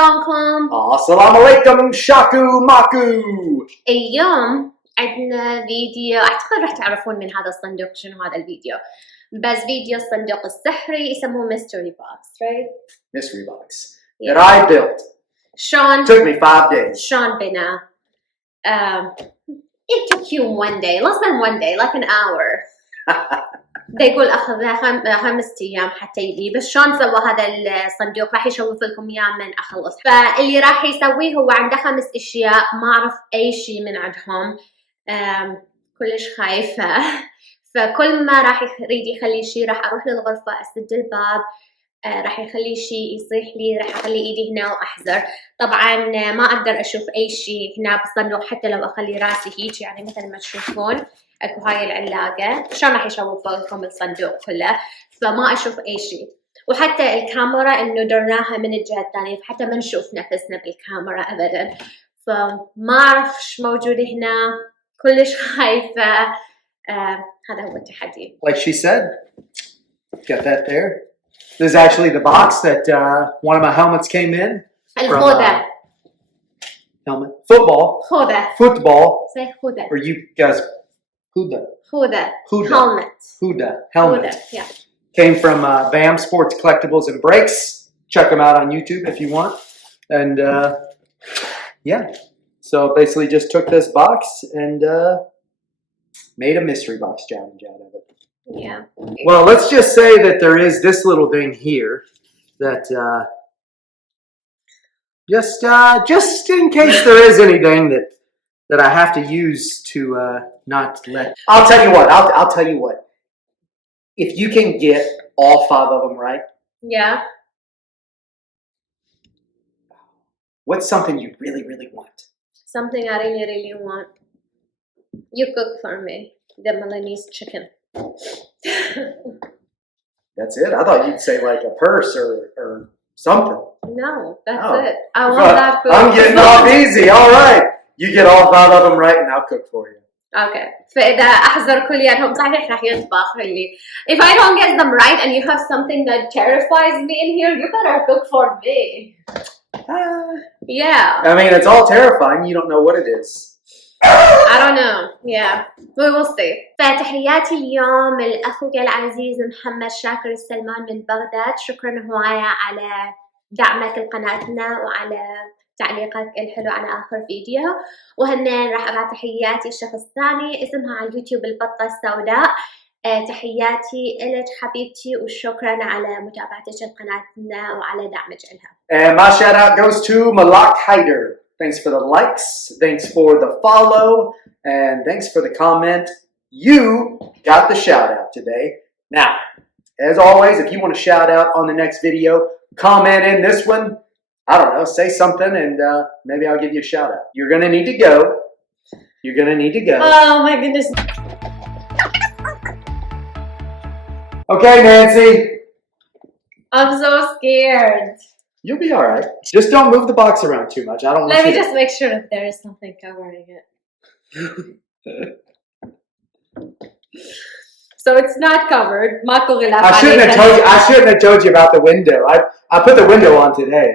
شلونكم؟ السلام عليكم شاكو ماكو. اليوم عندنا فيديو، اعتقد راح تعرفون من هذا الصندوق شنو هذا الفيديو، بس فيديو الصندوق السحري يسموه mystery box, right? Mystery box that I built. شلون؟ Took me 5 days. شلون بنا؟ It took you one day, less than one day, like an hour. ده يقول أخذ 5 أيام حتى يبني، بس شلون سوى هذا الصندوق راح يشوف لكم إياه من أخلص. فاللي راح يسويه هو عنده 5 أشياء، ما أعرف أي شيء من عندهم، كلش خايفة. فكل ما راح يريد يخلي شيء راح أروح للغرفة أسد الباب، راح يخلي شيء يصيح لي، راح أخلي إيدي هنا وأحذر. طبعا ما أقدر أشوف أي شيء هنا بالصندوق، حتى لو أخلي راسي هيك، يعني مثل ما تشوفون اكو هاي العلاقة شلون راح يشوف لكم الصندوق كله، فما اشوف اي شيء. وحتى الكاميرا انه درناها من الجهة الثانية، فحتى ما نشوف نفسنا بالكاميرا ابدا، فما اعرف ايش موجود هنا، كلش خايفة. هذا هو التحدي. Like she said, got that there. This is actually the box that one of my helmets came in. الخوذة. Helmet. Football. خوذة. Football. Say خوذة. Or you guys. Huda. Huda. Huda. Helmet. Huda. Helmet. Huda. Yeah. Came from BAM Sports Collectibles and Breaks. Check them out on YouTube if you want. And yeah. So basically just took this box and made a mystery box challenge out of it. Yeah. Well, let's just say that there is this little thing here that just in case there is anything that I have to use to not let. I'll tell you what. I'll tell you what. If you can get all 5 of them right. Yeah. What's something you really, really want? Something I really, really want. You cook for me the Milanese chicken. That's it. I thought you'd say like a purse or something. No, that's it. I want that food. I'm getting off easy. All right. You get all 5 of them right and I'll cook for you. Okay. فإذا أحضر كلياتهم صحيح راح يطبخ لي. If I don't get them right and you have something that terrifies me in here, you better cook for me. Yeah. I mean, it's all terrifying. You don't know what it is. I don't know. Yeah. We will see. فتحياتي اليوم لأخوك العزيز محمد شاكر السلمان من بغداد. شكرا هواية على دعمك لقناتنا وعلى تعليقك الحلو على آخر فيديو. وهنا راح أبعت تحياتي الشخص الثاني اسمها على اليوتيوب البطة السوداء. تحياتي إلك حبيبتي وشكرا على متابعتك لقناتنا وعلى دعمك لها. And my shout out goes to Malak Hyder. Thanks for the likes, thanks for the follow, and thanks for the comment. You got the shout out today. Now, as always, if you want to shout out on the next video, comment in this one. I don't know, say something and maybe I'll give you a shout out. You're going to need to go. You're going to need to go. Oh my goodness. Okay, Nancy. I'm so scared. You'll be all right. Just don't move the box around too much. I don't want Let me you just make sure that there is something covering it. So it's not covered. I shouldn't have told you about the window. I put the window on today.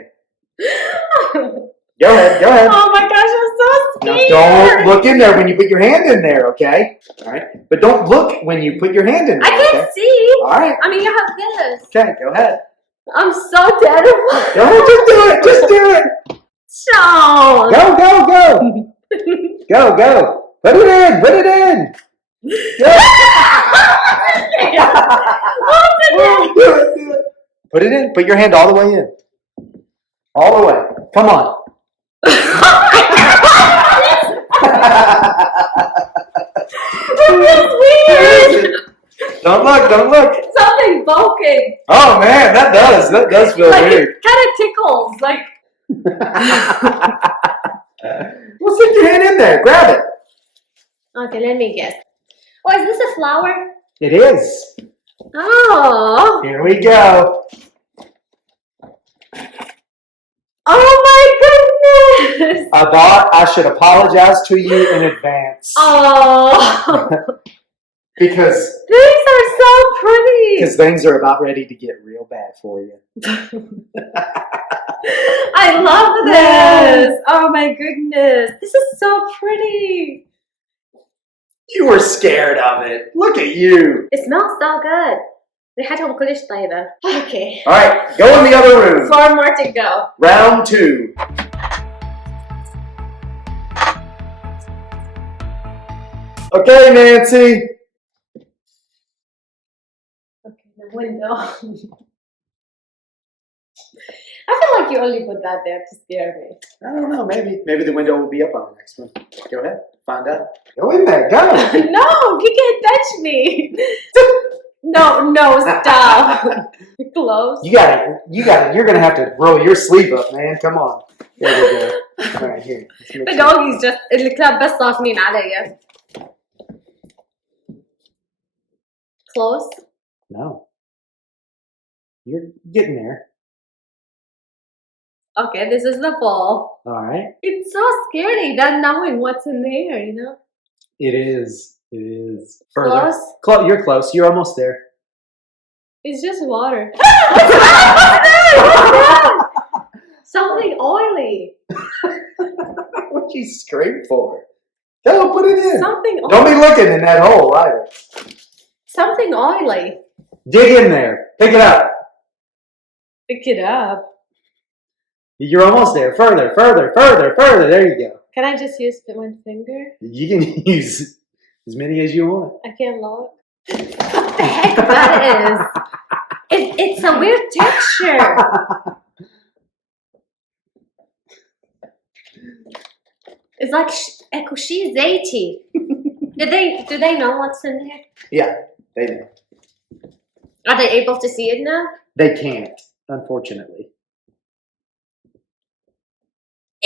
Go ahead. Oh my gosh, I'm so scared. Now don't look in there when you put your hand in there, okay? All right. But don't look when you put your hand in there. I can't see. All right. I mean, you have this. Okay, go ahead. I'm so terrified. Go ahead, just do it. Sean. Go. Go. Put it in. Go. Put it in. Put your hand all the way in. All the way. Come on. This is weird. Don't look. Something bulking. Oh man, that does feel like weird. It kind of tickles. Like. Well, stick your hand in there. Grab it. Okay, let me guess. Oh, is this a flower? It is. Oh. Here we go. Oh my goodness! I thought I should apologize to you in advance. Oh! Because these are so pretty! Because things are about ready to get real bad for you. I love this. Oh my goodness. This is so pretty. You were scared of it. Look at you. It smells so good. ريحتهم كلش طيبة. Okay. All right, go in the other room. 4 more to go. Round 2. Okay, Nancy. Okay, the window. I feel like you only put that there to scare me. I don't know. Maybe the window will be up on the next one. Go ahead. Find out. Go in there. Go. No, you can't touch me. No, stop. Close. You got it. You're gonna have to roll your sleeve up, man. Come on. There we go. All right, here. The doggies just الكلاب بس صافنين عليا. Close. No. You're getting there. Okay, this is the ball. All right. It's so scary not knowing what's in there, you know? It is. Further. Close? You're close. You're almost there. It's just water. What's that? Something oily. What'd you scrape for? Go, put it in. Something oily. Don't be looking in that hole either. Something oily. Dig in there. Pick it up. Pick it up. You're almost there. Further. There you go. Can I just use one finger? You can use as many as you want. I can't look. What the heck that is? It's a weird texture. It's like شيء زيتي. Do they know what's in there? Yeah, they know. Are they able to see it now? They can't, unfortunately.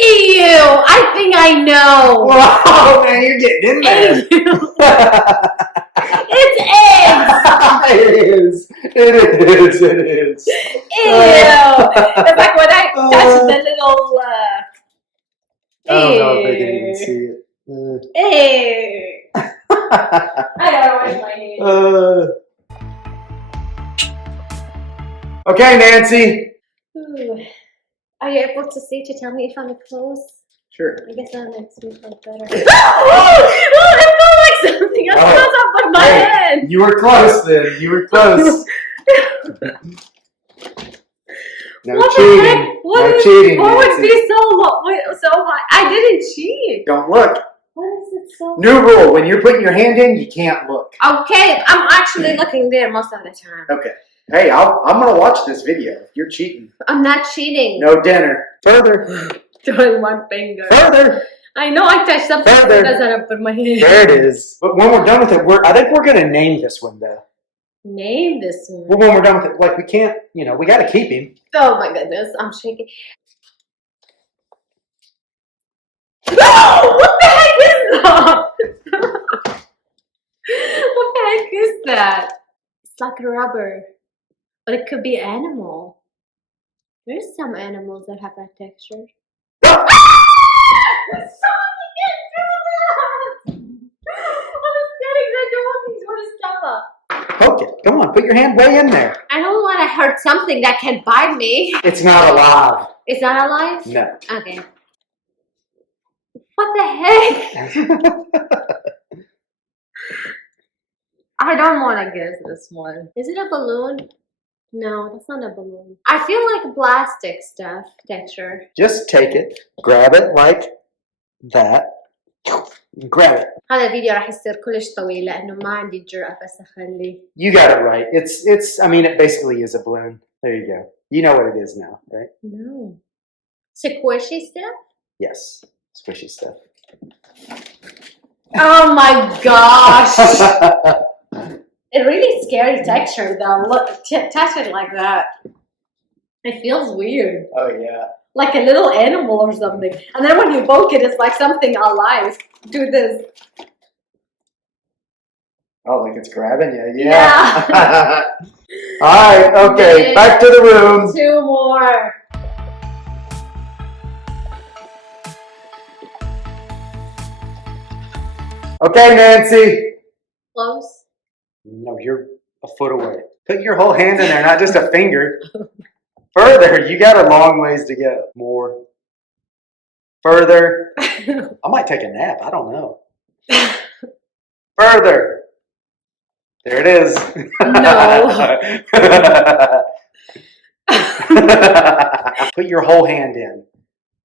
Ew! I think I know. Wow, man, you're getting in there. It's eggs. It is. Ew! It's like when I touch the little. I don't know if they can even see it. Ew! I gotta wash my hands. Okay, Nancy. Ooh. Are you able to see to tell me if I'm close? Sure. I guess that makes me feel better. Oh, it felt like something. I was up with my hand. You were close then. You were close. No what cheating. The heck? No cheating. What would Nancy. be so high? I didn't cheat. Don't look. What is it so? New rule: when you're putting your hand in, you can't look. Okay, I'm actually looking there most of the time. Okay. Hey, I'm gonna watch this video. You're cheating. I'm not cheating. No dinner. Further. Doing one finger. Further. I know I touched something Further. that doesn't put my hand. There it is. But when we're done with it, I think we're gonna name this one though. Name this one. Well, when we're done with it, like we can't, we gotta keep him. Oh my goodness, I'm shaking. No! What the heck is that? What the heck is that? It's like rubber. But it could be animal. There's some animals that have that texture. Somebody can do that! I was getting the doggies with his stomach. Poke it. Come on, put your hand way in there. I don't want to hurt something that can bite me. It's not alive. Is that alive? No. Okay. What the heck? I don't want to guess this one. Is it a balloon? No, that's not a balloon. I feel like plastic stuff texture. Just take it, grab it like that, grab it. هذا الفيديو راح يصير كلش طويل لأنه ما عندي الجرأة بس أخليه. You got it right. I mean, it basically is a balloon. There you go. You know what it is now, right? No. Squishy stuff? Yes. Squishy stuff. Oh my gosh! It's really scary texture though. Look, touch it like that. It feels weird. Oh yeah. Like a little animal or something. And then when you poke it, it's like something alive. Do this. Oh, like it's grabbing you. Yeah. All right. Okay. Back to the room. 2 more. Okay, Nancy. Close. No, you're a foot away. Put your whole hand in there, not just a finger. Further, you got a long ways to go. More. Further. I might take a nap. I don't know. Further. There it is. No. Put your whole hand in.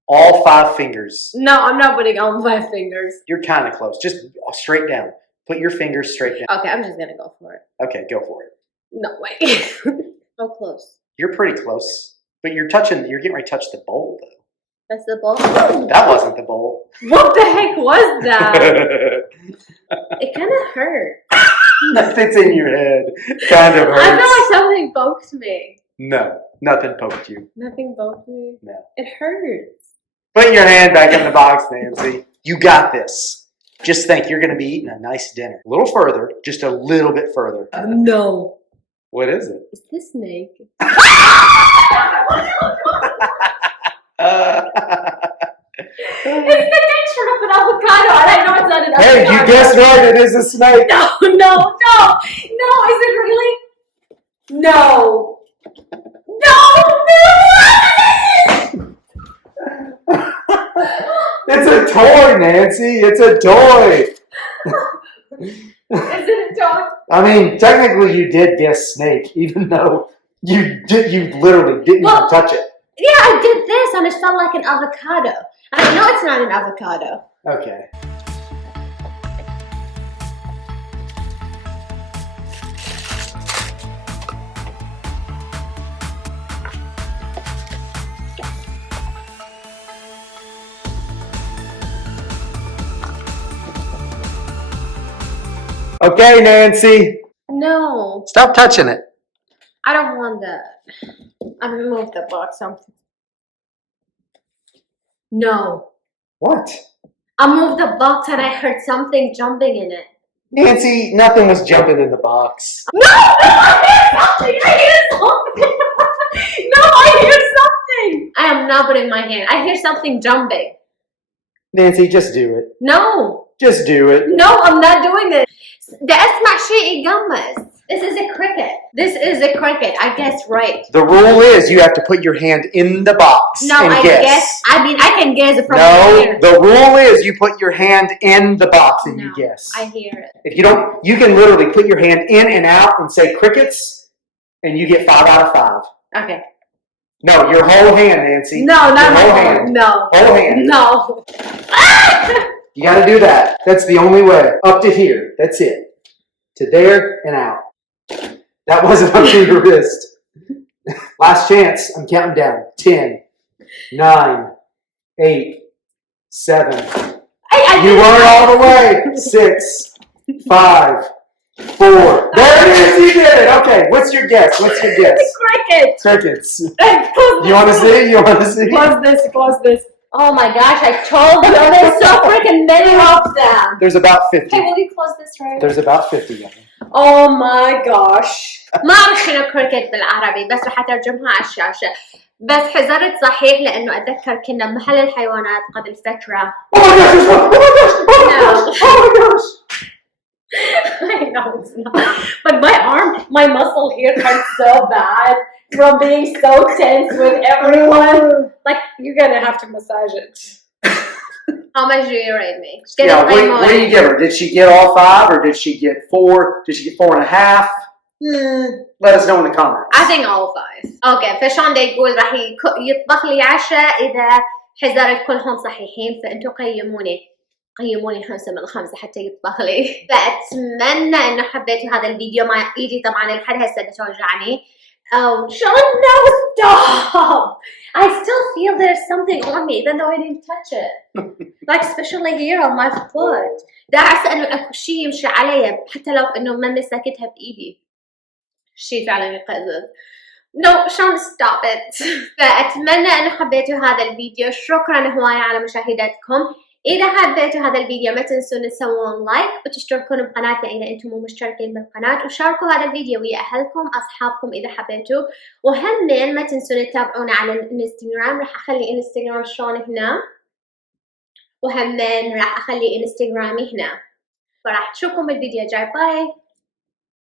All 5 fingers. No, I'm not putting all 5 fingers. You're kind of close. Just straight down. Put your fingers straight down. Okay, I'm just gonna go for it. Okay, go for it. No, wait. So close. You're pretty close. But you're getting ready to touch the bowl, though. That's the bowl? That wasn't the bowl. What the heck was that? It kind of hurt. That fits in your head. Kind of hurts. I feel like something poked me. No, nothing poked you. Nothing poked me? No. It hurts. Put your hand back in the box, Nancy. You got this. Just think you're going to be eating a nice dinner. A little further, just a little bit further. No. What is it? Is this snake? It's the texture of an avocado, and I know it's not an avocado. Hey, you guessed right. It is a snake. No. Is it really? No. It's a toy, Nancy. It's a toy. Is it a dog? I mean, technically, you did guess snake, even though you literally didn't even touch it. Yeah, I did this, and it felt like an avocado. And I know it's not an avocado. Okay. Okay, Nancy. No, Stop touching it. I don't want that. I removed the box. No. What? I moved the box and I heard something jumping in it. Nancy, nothing was jumping in the box. No, I hear something. No, I hear something. I am not putting my hand. I hear something jumping. Nancy, just do it. No. Just do it. No, I'm not doing it. ده أسمع شيء يقمص. This is a cricket. This is a cricket. I guessed right. The rule is you have to put your hand in the box and guess. I mean, I can guess from No, here. the rule is you put your hand in the box and you guess. I hear it. If you don't, you can literally put your hand in and out and say crickets, and you get 5 out of 5. Okay. No, your whole hand, Nancy. No, not my whole hand. hand. No. Whole hand. No. You got to do that. That's the only way. Up to here. That's it. To there and out. That wasn't up to your wrist. Last chance. I'm counting down. 10, 9, 8, 7. You weren't all the way. 6, 5, 4. There it is. You did it. Okay. What's your guess? Cricket. Crickets. You want to see? Close this. Oh my gosh, I told you. There's so freaking many of them. There's about 50. Hey, will you close this right? There's about 50 of them. Oh my gosh. ما أعرف شنو كريكت بالعربي بس رح أترجمها على الشاشة. بس حذرت صحيح لأنه أتذكر كنا بمحل الحيوانات قبل فترة. Oh my gosh! I know it's not. But my muscle here hurts so bad from being so tense with everyone. Like, you're gonna have to massage it. How much do you rate me? Yeah, what do you give her? Did she get all 5 or did she get 4? Did she get 4.5? Let us know in the comments. I think all 5. Okay, فشان دا يقول راح يطبخ لي عشاء إذا حذرت كلهم صحيحين فأنتوا قيموني 5 من 5 حتى يطبخ لي. فأتمنى إنه حبيتوا هذا الفيديو. ما إيدي طبعا لحد هسه بتوجعني. Oh, Sean, no, stop! I still feel there's something on me, even though I didn't touch it. Like, especially here on my foot. ده عسى إنه أكو شيء يمشي علي حتى لو إنه ما مسكتها بإيدي. شيء فعلا يقزز. No, Sean, stop it. فأتمنى إنه حبيتوا هذا الفيديو. شكرا هواية على مشاهدتكم. إذا حبيتوا هذا الفيديو ما تنسون تسوون لايك وتشتركون بقناتنا إذا أنتم مو مشتركين بالقناة وشاركوا هذا الفيديو ويا أهلكم أصحابكم إذا حبيتوا وهم ما تنسون تتابعونا على الانستغرام. راح أخلي انستغرام شلون هنا وهم راح أخلي انستغرامي هنا. فراح أشوفكم بالفيديو الجاي. باي.